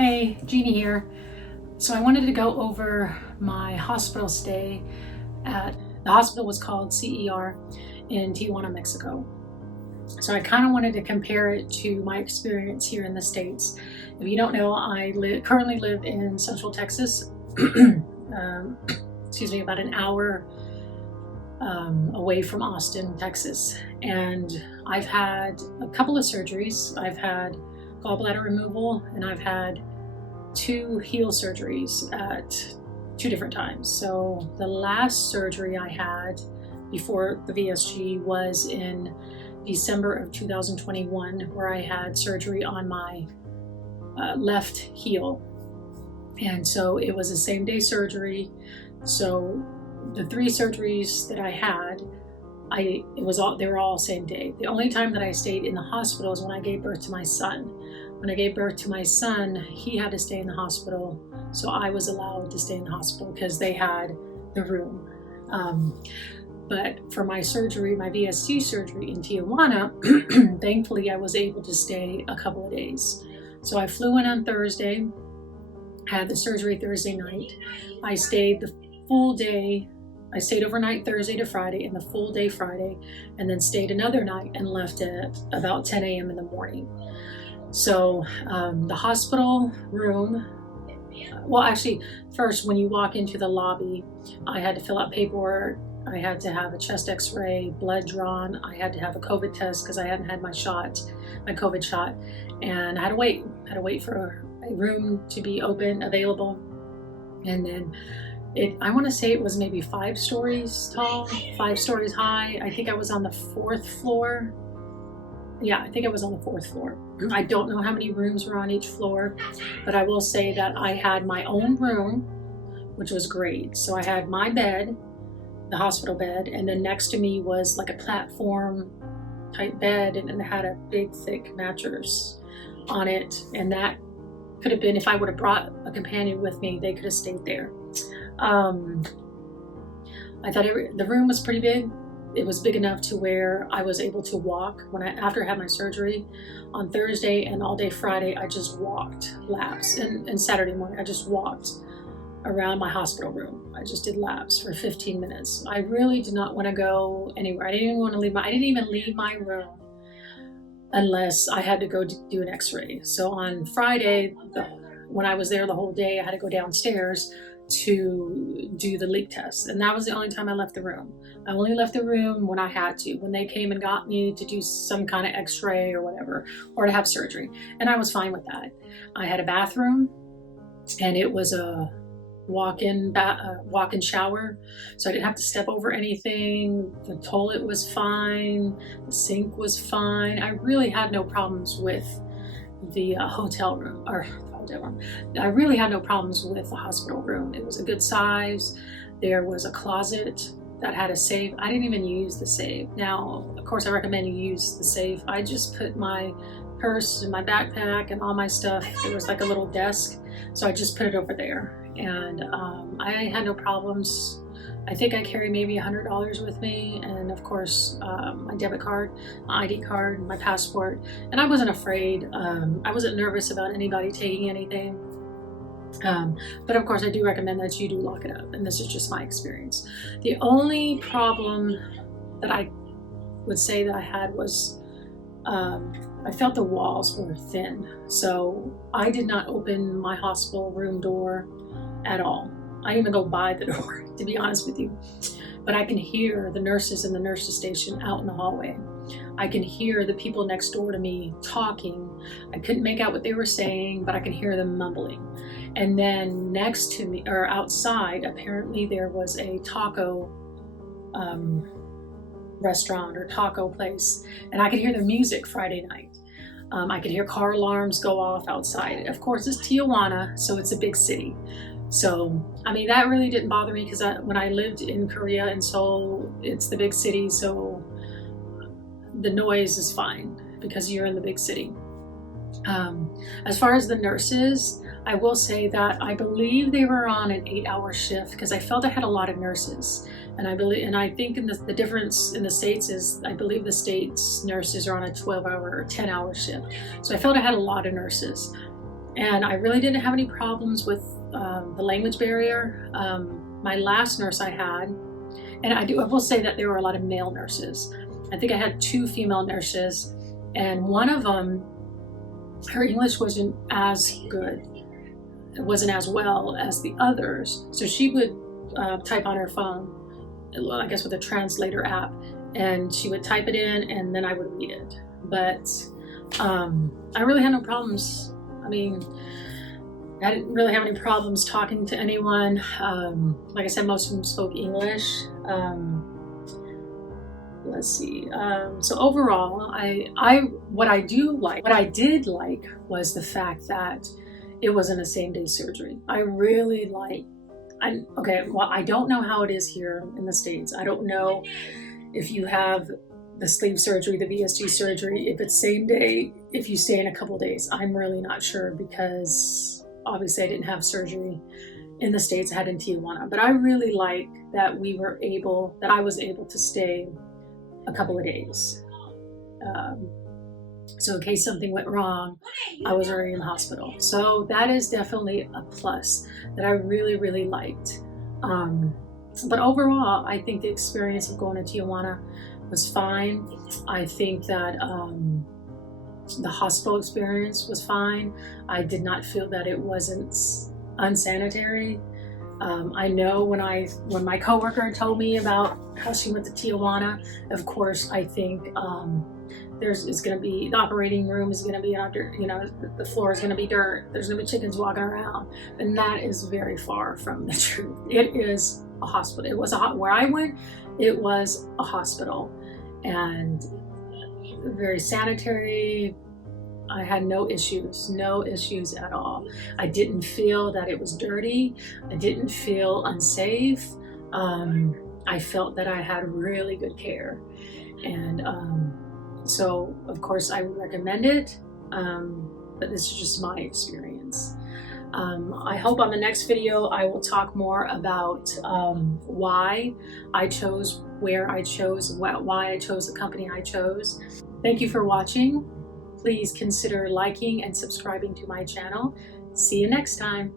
Hey, Jeannie here. So I wanted to go over my hospital stay at, the hospital was called CER in Tijuana, Mexico. So I kind of wanted to compare it to my experience here in the States. If you don't know, I currently live in Central Texas, about an hour away from Austin, Texas. And I've had a couple of surgeries. I've had gallbladder removal, and I've had 2 heel surgeries at 2 different times. So the last surgery I had before the VSG was in December of 2021, where I had surgery on my left heel. And so it was a same day surgery. So the 3 surgeries that I had, they were all same day. The only time that I stayed in the hospital is when I gave birth to my son. When I gave birth to my son, he had to stay in the hospital, so I was allowed to stay in the hospital because they had the room. But for my surgery, my VSG surgery in Tijuana, thankfully I was able to stay a couple of days. So I flew in on Thursday, had the surgery Thursday night. I stayed the full day. I stayed overnight Thursday to Friday and the full day Friday, and then stayed another night and left at about 10 a.m. in the morning. So the hospital room, well, actually, first when you walk into the lobby, I had to fill out paperwork. I had to have a chest x-ray, blood drawn. I had to have a COVID test because I hadn't had my COVID shot. And I had to wait for a room to be open, available. And then I want to say it was maybe 5 stories tall, 5 stories high. I think I was on the 4th floor. Yeah, I think I was on the 4th floor. I don't know how many rooms were on each floor, but I will say that I had my own room, which was great. So I had my bed, the hospital bed, and then next to me was like a platform type bed, and it had a big thick mattress on it. And that could have been, if I would have brought a companion with me, they could have stayed there. I thought the room was pretty big. It was big enough to where I was able to walk. After I had my surgery on Thursday and all day Friday, I just walked laps. And Saturday morning, I just walked around my hospital room. I just did laps for 15 minutes. I really did not want to go anywhere. I didn't even leave my room unless I had to go do an x-ray. So on Friday, when I was there the whole day, I had to go downstairs to do the leak test, and that was the only time I left the room. I only left the room when I had to, when they came and got me to do some kind of x-ray or whatever, or to have surgery, and I was fine with that. I had a bathroom, and it was a walk-in shower, so I didn't have to step over anything. The toilet was fine, the sink was fine. I really had no problems with the hotel room. I really had no problems with the hospital room. It was a good size. There was a closet that had a safe. I didn't even use the safe. Now, of course, I recommend you use the safe. I just put my purse and my backpack and all my stuff. There was like a little desk, so I just put it over there. And I had no problems. I think I carried maybe $100 with me, and of course my debit card, my ID card, my passport, and I wasn't afraid. I wasn't nervous about anybody taking anything. But of course I do recommend that you do lock it up, and this is just my experience. The only problem that I would say that I had was I felt the walls were thin. So I did not open my hospital room door at all. I didn't even go by the door, to be honest with you. But I can hear the nurses in the nurses station out in the hallway. I can hear the people next door to me talking. I couldn't make out what they were saying, but I can hear them mumbling. And then next to me, or outside, apparently there was a taco restaurant or taco place, and I could hear the music Friday night. I could hear car alarms go off outside. Of course, it's Tijuana, so it's a big city. So, I mean, that really didn't bother me because when I lived in Korea and Seoul, it's the big city, so the noise is fine because you're in the big city. As far as the nurses, I will say that I believe they were on an 8-hour shift because I felt I had a lot of nurses. And I think the difference in the States is I believe the States nurses are on a 12-hour or 10-hour shift. So I felt I had a lot of nurses. And I really didn't have any problems with the language barrier. My last nurse I had, and I will say that there were a lot of male nurses. I think I had 2 female nurses, and one of them, her English wasn't as good. It wasn't as well as the others. So she would type on her phone, I guess with a translator app, and she would type it in and then I would read it. But I really had no problems. I mean, I didn't really have any problems talking to anyone. Like I said, most of them spoke English. Let's see. So overall, what I did like was the fact that it wasn't a same-day surgery. I really like. Well, I don't know how it is here in the States. I don't know if you have the sleeve surgery, the VSG surgery, if it's same day, if you stay in a couple days. I'm really not sure because obviously I didn't have surgery in the States. I had in Tijuana, but I really like that I was able to stay a couple of days. So in case something went wrong, I was already in the hospital. So that is definitely a plus that I really, really liked. But overall, I think the experience of going to Tijuana was fine. I think that the hospital experience was fine. I did not feel that it wasn't unsanitary. I know when my coworker told me about how she went to Tijuana, of course, I think the operating room is going to be under, the floor is going to be dirt. There's going to be chickens walking around. And that is very far from the truth. It is a hospital. Where I went, it was a hospital and very sanitary. I had no issues at all. I didn't feel that it was dirty. I didn't feel unsafe. I felt that I had really good care. And so, of course, I would recommend it, but this is just my experience. I hope on the next video I will talk more about why I chose why I chose the company I chose. Thank you for watching. Please consider liking and subscribing to my channel. See you next time.